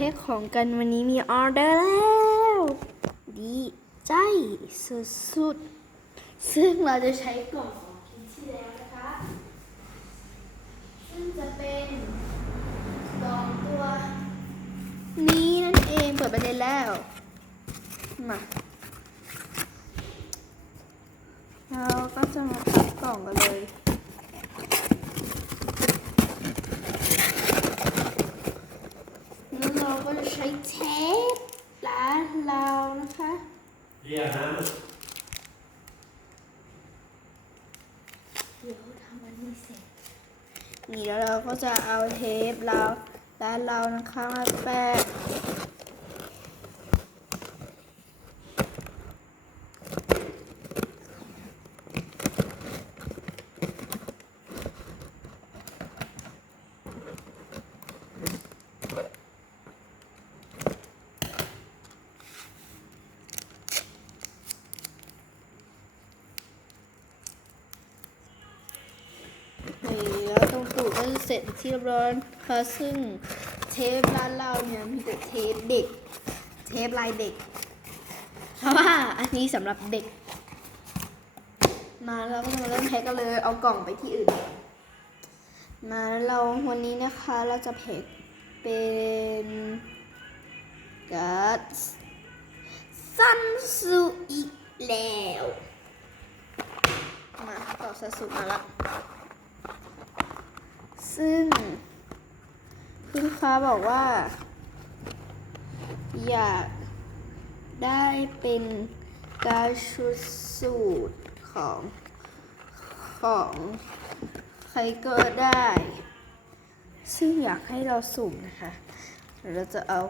แพ็คของกันวันนี้มีออเดอร์แล้ว ดีใจสุดๆ ซึ่งเราจะใช้กล่องของชิ้นที่แล้วนะคะ ซึ่งจะเป็นกล่องตัว นี้นั่นเองเปิดประเด็นแล้ว มาเราก็จะมาพับกล่องกันเลย แล้วเรา ก็จะใช้เทปร้านเรานะคะ Yeah, man. เดี๋ยวทำอันนี้เสร็จ นี่แล้วเราก็จะเอาเทปเราร้านเรานะคะมาแปะนี่แล้วตรงตูดก็จะ เสร็จที่เรียบร้อยค่ะซึ่งเทปร้านเราเนี่ยมีแต่เทปเด็ก เทปลายเด็ก เพราะว่าอันนี้สำหรับเด็ก มาเราก็จะมาเริ่มแพ็กกันเลยเอากล่องไปที่อื่น มาเราวันนี้นะคะเราจะแพ็กเป็นกัสซันซูอีกแล้ว มาต่อสัสุมาละ ซึ่งคุณลูกค้าบอกว่า อยากได้เป็นการชุดสูตรของของใครก็ได้ ซึ่งอยากให้เราสุ่มนะคะ เราจะเอา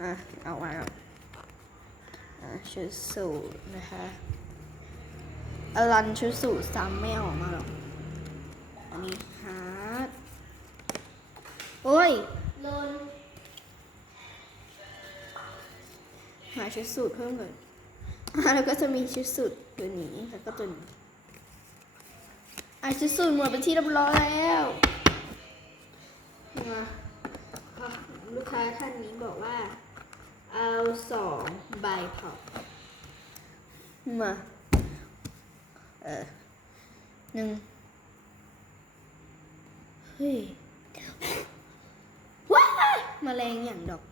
อะเอามาเอาชุดสูตรนะคะอลันชุดสูตรซ้ำไม่ออกมาหรอก อันนี้ โอ้ยลนหาชุดสูตรเพิ่มก่อนอะแล้วก็จะมีชุดสูตรตัวนี้แล้วก็ตัวนี้อะชุดสูตรหมดเป็นที่เรียบร้อยแล้วมาอะลูกค้าท่านนี้บอกว่า เอาสองใบพอมาเออหนึ่งเฮ้ยว้าแมลงอย่างดอก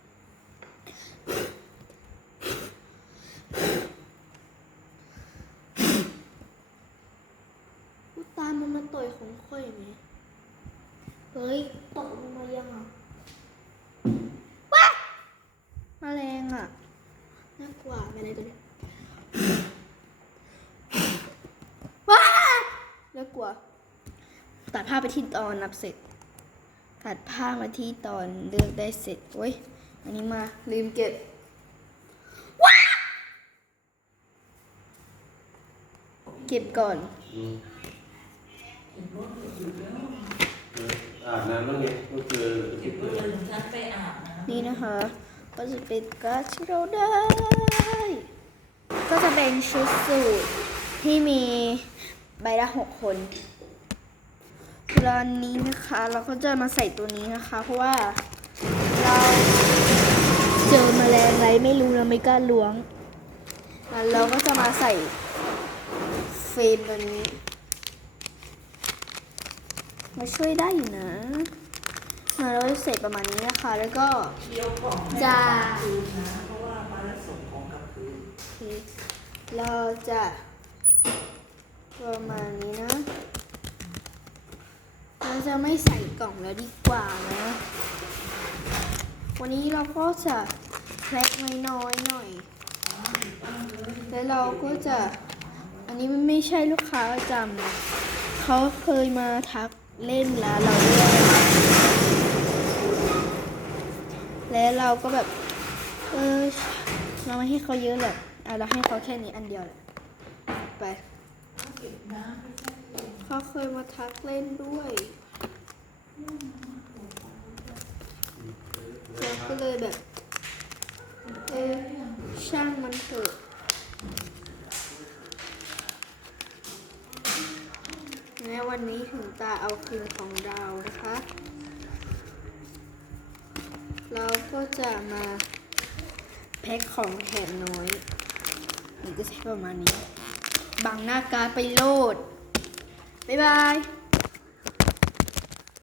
อุตามมันมาต่อยของค่อยไหมเฮ้ยตกลงมายังอะว้าแมลงอะ น่ากลัวแมลงตัวเนี้ยว้าน่ากลัว ตัดภาพไปที่ตอนนับเสร็จ ตัดภาพมาที่ตอนเลือกได้เสร็จโอ้ยอันนี้มาลืมเก็บว้าเก็บก่อนอาบน้ำแล้วไงก็คือเก็บไว้เลยฉันไปอาบนะนี่นะคะก็จะเป็นการ์ดที่เราได้ ก็จะเป็นชุดสูทที่มีใบละหกคน ร้านนี้นะคะ เราก็จะมาใส่ตัวนี้นะคะ เพราะว่าเราเจอแมลงอะไรไม่รู้เราไม่กล้าล้วงแล้วเราก็จะมาใส่เฟรมตัวนี้ มาช่วยได้อยู่นะมาเราจะเสร็จประมาณนี้นะคะ แล้วก็จะเราจะประมาณนี้นะ จะไม่ใส่กล่องแล้วดีกว่านะ วันนี้เราก็จะแพ็คน้อยหน่อย แล้วเราก็จะ อันนี้มันไม่ใช่ลูกค้าประจำนะเขาเคยมาทักเล่นร้านเราด้วยแล้วเราก็แบบ เออ เราไม่ให้เขาเยอะแหละอะเราให้เขาแค่นี้อันเดียวแหละไปเขาเคยมาทักเล่นด้วย เราก็เลยแบบ เออ ช่างมันเถอะแม้วันนี้ถึงตาเอาคืนของเรานะคะ เราก็จะมาแพ็คของแถมน้อยนี่ก็ใช้ประมาณนี้ บังหน้าการไปโลด บ๊ายบาย